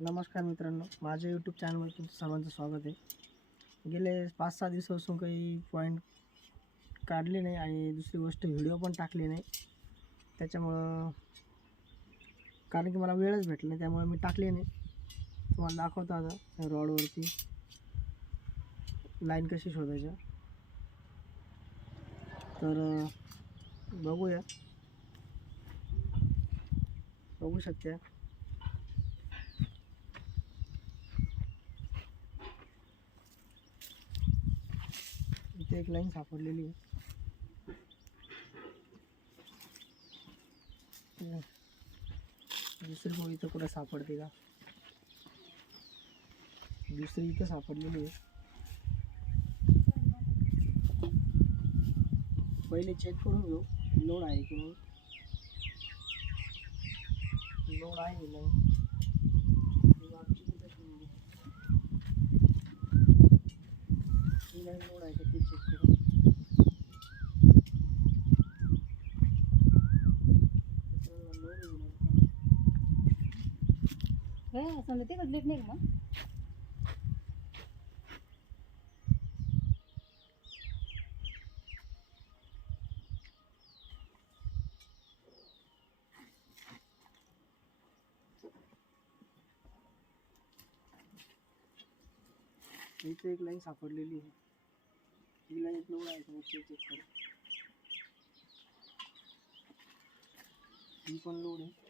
नमस्कार मित्रांनो माझ्या यूट्यूब चॅनलवर तुमचं सर्वांचं स्वागत आहे. गेले पाच सहा दिवसापासून काही पॉईंट काढले नाही आणि दुसरी गोष्ट व्हिडिओ पण टाकले नाही. त्याच्यामुळं कारण की मला वेळच भेटला नाही त्यामुळे मी टाकले नाही. तुम्हाला दाखवतो आता रॉडवरती लाईन कशी शोधायच्या तर बघूया. बघू शकत्या इथे एक लाईन सापडलेली हम्म. दुसरी इथं कुठं सापडते का? दुसरी इथं सापडलेली आहे. पहिले चेक करून लोड आहे की नाही? लोड आहे की नाही? हे समजा ते लेट नाही का मग. इथे एक लाईन सापडलेली आहे. ही लाईन लोड आहे का ते चेक कर. ही पण लोड आहे.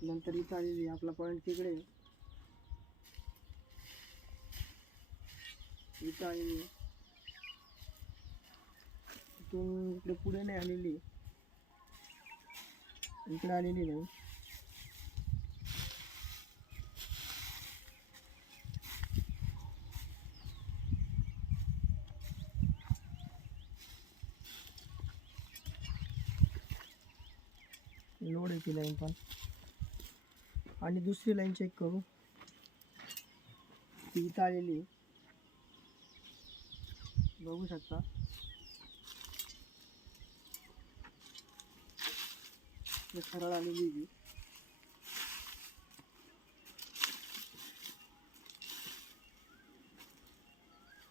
नंतर इथं आलेली आहे. आपला पॉईंट तिकडे इथं आलेली आहे. इथून इकडे पुढे नाही आलेली इकडे आलेली नाही लोड आहे की लाईन पण आणि दुसरी लाईन चेक करू. ती इथं आलेली बघू शकता. हे सरळ आलेली ती.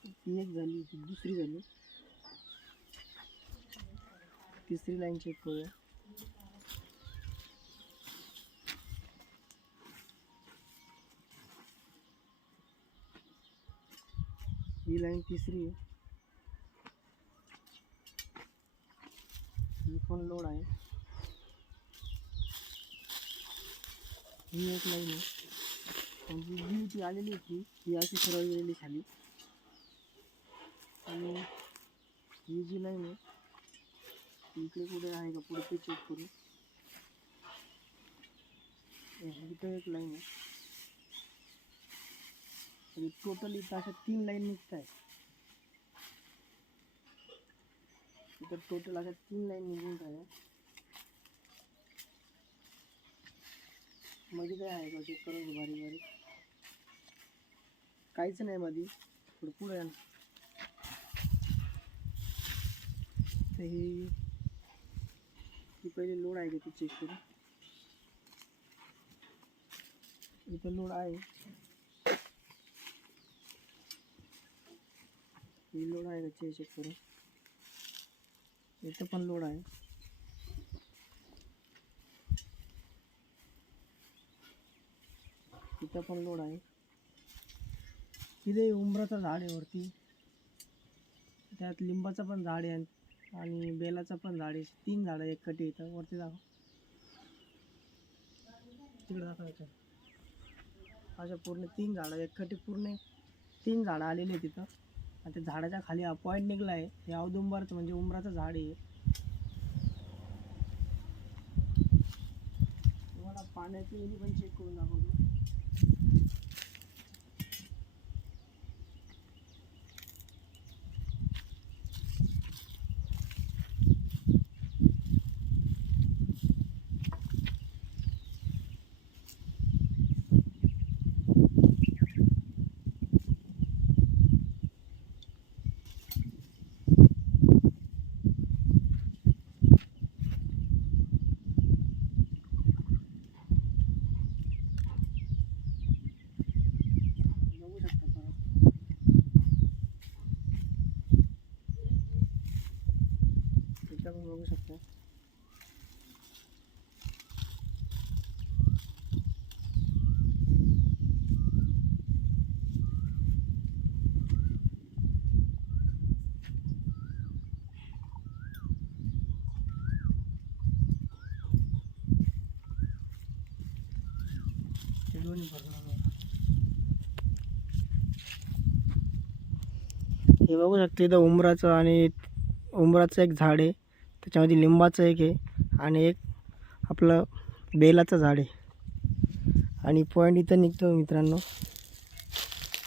ती एक झाली ती दुसरी झाली. तिसरी लाईन चेक करूया. ही लाईन तिसरी ही। पण लोड आहे ही। एक लाईन आहे म्हणजे जी ती आलेली होती ही अशी सरळ गेलेली खाली। आणि ही जी लाईन आहे ती इकडे कुठे आहे का पुढे ते चेक करू हे इथं एक लाईन आहे म्हणजे आणि टोटल इथं अशा तीन लाईन निघत आहे इथं टोटल अशा तीन लाईन निघून आहे मध्ये काय आहे का चेक करून बारीक बारीक. काहीच नाही मध्ये थोडं पुढे आण तर ही पहिले लोड आहे का ते चेक करू इथं लोड आहे. ही लोड आहे का चेक करू इथं पण लोड आहे. तिथं पण लोड आहे. तिथे उंबराचं झाड आहे वरती. त्यात लिंबाचं पण झाड आहे आणि बेलाचं पण झाड आहे. तीन झाडं एक कटी इथं. वरती दाखव. तिकडे दाखवायचं अशा पूर्ण तीन झाडं एक कटी पूर्ण तीन झाडं आलेली आहे तिथं आणि त्या झाडाच्या खाली हा पॉईंट निघला आहे हे औदुंबरचं म्हणजे उंबराचं झाड आहे. तुम्हाला पाण्याची पण चेक करून दाखवतो बघू शकता परत इथं पण बघू शकता ते दोन्ही भरणार हे बघू शकते इथं उंबराचं आणि उंबराचं एक झाड आहे. त्याच्यामध्ये लिंबाचं एक आहे आणि एक आपलं बेलाचं झाड आहे. आणि पॉईंट इथं निघतो मित्रांनो.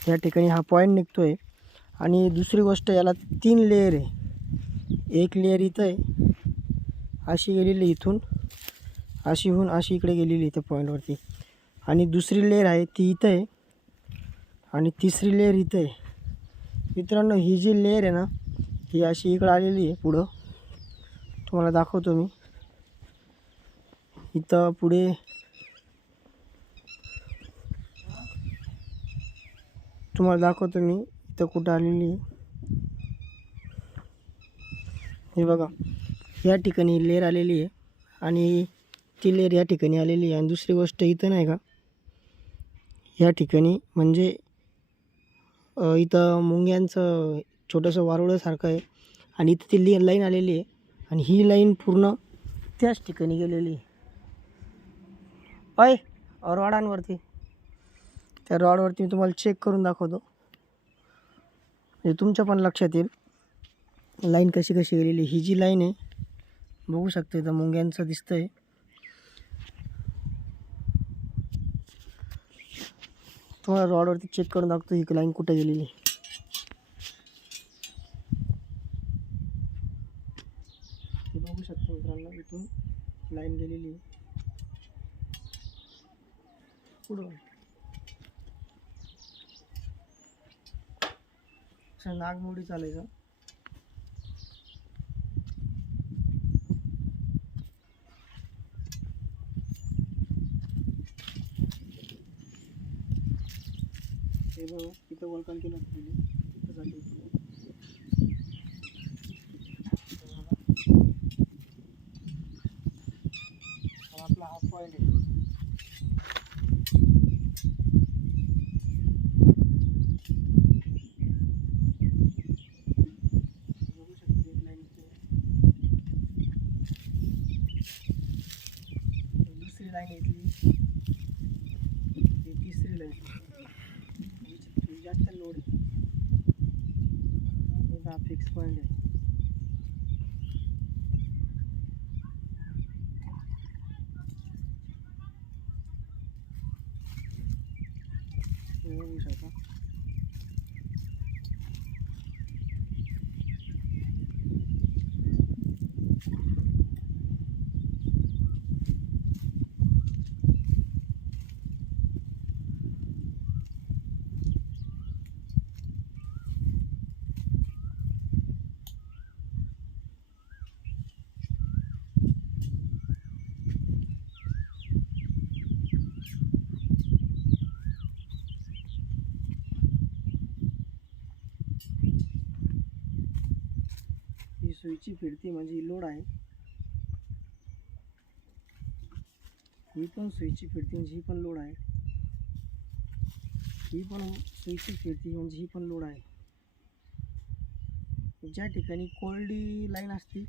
या ठिकाणी हा पॉईंट निघतो आहे आणि दुसरी गोष्ट याला तीन लेअर आहे. एक लेअर इथं आहे. अशी गेलेली इथून अशी होऊन अशी इकडे गेलेली त्या पॉईंटवरती आणि दुसरी लेअर आहे ती इथं आहे. आणि तिसरी लेअर इथं आहे. मित्रांनो ही जी लेअर आहे ना ही अशी इकडं आलेली आहे पुढं. तुम्हाला दाखवतो मी. इथं पुढे. तुम्हाला दाखवतो मी इथं कुठं आलेली आहे. हे बघा या ठिकाणी लेअर आलेली आहे. आणि ती लेअर या ठिकाणी आलेली आहे. आणि दुसरी गोष्ट इथं नाही का या ठिकाणी म्हणजे इथं मुंग्यांचं छोटंसं वारुळासारखं आहे आणि इथं ती ली लाईन आलेली आहे आणि ही लाईन पूर्ण त्याच ठिकाणी गेलेली आहे. अय रॉडांवरती. त्या रॉडवरती मी तुम्हाला चेक करून दाखवतो. म्हणजे तुमच्या पण लक्षात येईल. लाईन कशी कशी गेलेली आहे. ही जी लाईन आहे बघू शकतो इथं मुंग्यांचं दिसतं आहे तुम्हाला रॉडवरती चेक करून दाखवतो ही लाईन कुठे गेलेली आहे. हे बघू शकतो मित्रांनो इथून लाईन गेलेली आहे. पुढं नागमोडी चालायचं. हे तिथं वळकाल केलं केली हा आपला हा पॉईंट आहे. बघू शकते एक लाईन दुसरी लाईन येतली तिसरी लाईन ही जास्त लोड आहे इथं सुईची फिरती म्हणजे ही लोड आहे. ही पण सुईची फिरती म्हणजे ही पण लोड आहे. ही पण सुईची फिरती म्हणजे ही पण लोड आहे. ज्या ठिकाणी कोरडी लाईन असते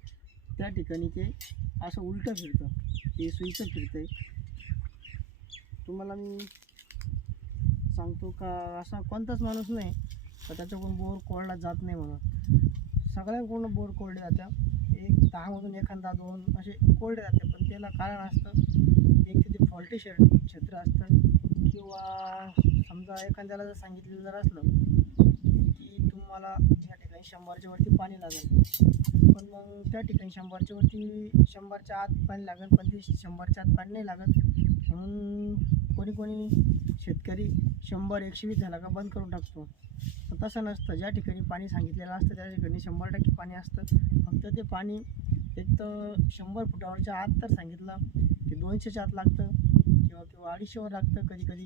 त्या ठिकाणी ते असं उलटं फिरतं. ते सुईचं फिरतं आहे तुम्हाला मी सांगतो का असा कोणताच माणूस नाही तर त्याच्याकडून बोर कोरडा जात नाही म्हणून. सगळ्यांकडून बोर कोरडे जात्या. एक दहामधून एखादा दोन असे कोरडे जाते पण त्याला कारण असतं एक तिथे फॉल्टी शे क्षेत्र असतं. किंवा समजा एखाद्याला जर सांगितलेलं जर असलं की तुम्हाला या ठिकाणी शंभरच्या वरती पाणी लागेल पण मग त्या ठिकाणी शंभरच्या वरती शंभरच्या आत पाणी लागेल पण ते शंभरच्या आत पाणी नाही लागत. म्हणून कोणी कोणी शेतकरी शंभर एकशे वीस झाला का बंद करून टाकतो. पण तसं नसतं. ज्या ठिकाणी पाणी सांगितलेलं असतं त्या ठिकाणी शंभर टक्के पाणी असतं. फक्त ते पाणी एक तर शंभर फुटावरच्या आत तर सांगितलं ते दोनशेच्या आत लागतं किंवा किंवा अडीचशेवर लागतं कधी कधी.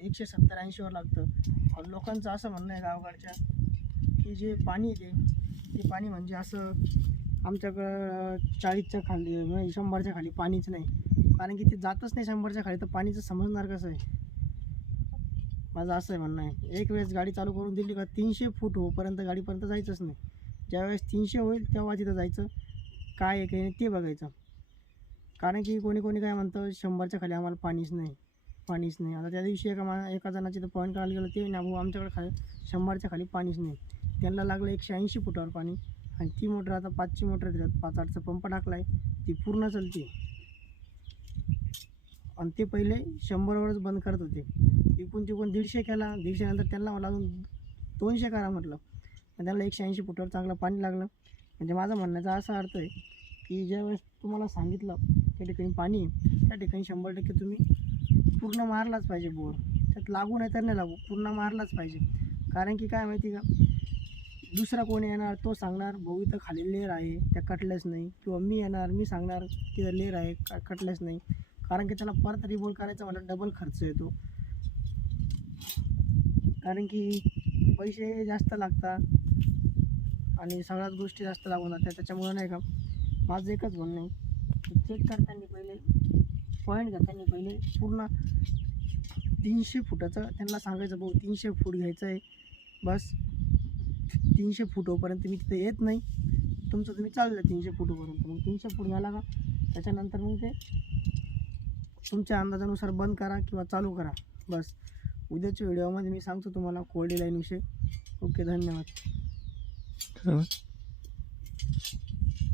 एकशे सत्तर ऐंशीवर लागतं. लोकांचं असं म्हणणं आहे गावकडच्या की जे पाणी ते ते पाणी म्हणजे असं आमच्याकडं चाळीसच्या खाली म्हणजे शंभरच्या खाली पाणीच नाही. कारण की ते जातच नाही शंभरच्या खाली तर पाणीचं समजणार कसं आहे? माझं असं आहे म्हणणं आहे. एक वेळेस गाडी चालू करून दिली का तीनशे फूट होईपर्यंत गाडीपर्यंत जायचंच नाही. ज्यावेळेस तीनशे होईल तेव्हा तिथं जायचं. काय आहे काय नाही ते बघायचं. कारण की कोणी कोणी काय म्हणतं शंभरच्या खाली आम्हाला पाणीच नाही पाणीच नाही. आता त्या दिवशी एका मा एका जणाची तर पॉईंट काढायला गेलं ते ना भाऊ आमच्याकडे खाली शंभरच्या खाली पाणीच नाही. त्यांना लागलं एकशे ऐंशी फुटावर पाणी आणि ती मोटर आता पाचची मोटर दिल्यात. पाच आठचा पंप टाकला आहे ती पूर्ण चालते. आणि ते पहिले शंभरवरच बंद करत होते. इकून तिकून दीडशे केला. दीडशेनंतर त्यांना मला अजून दोनशे करा म्हटलं. आणि त्यांना एकशे ऐंशी फुटावर चांगलं पाणी लागलं. म्हणजे माझा म्हणण्याचा असा अर्थ आहे की ज्यावेळेस तुम्हाला सांगितलं त्या ठिकाणी पाणी आहे, त्या ठिकाणी शंभर टक्के तुम्ही पूर्ण मारलाच पाहिजे बोर. त्यात लागू नाही तर नाही लागू. पूर्ण मारलाच पाहिजे. कारण की काय माहिती का? दुसरा कोणी येणार तो सांगणार भाऊ इथं खाली लेर आहे. त्या कटल्याच नाही. किंवा मी येणार मी सांगणार तिथं लेर आहे. का कटल्याच नाही. कारण की त्याला परत रिबोल करायचा मला डबल खर्च येतो. कारण की पैसे जास्त लागतात आणि सगळ्याच गोष्टी जास्त लागून जातात. त्याच्यामुळं नाही का माझं एकच म्हणणं आहे चेक करताना पहिले पॉईंट घेताना पहिले पूर्ण तीनशे फुटाचं त्यांना सांगायचं भाऊ तीनशे फूट घ्यायचं आहे. बस तीनशे फुटोपर्यंत मी तिथे येत नाही. तुमचं तुम्ही चाललं तीनशे फुटोपर्यंत. मग तीनशे फूट झाला का त्याच्यानंतर मग ते तुमच्या अंदाजानुसार बंद करा किंवा चालू करा. बस. उद्याच्या व्हिडिओमध्ये मी सांगतो तुम्हाला कोल्डी लाईनविषयी ओके धन्यवाद. धन्यवाद.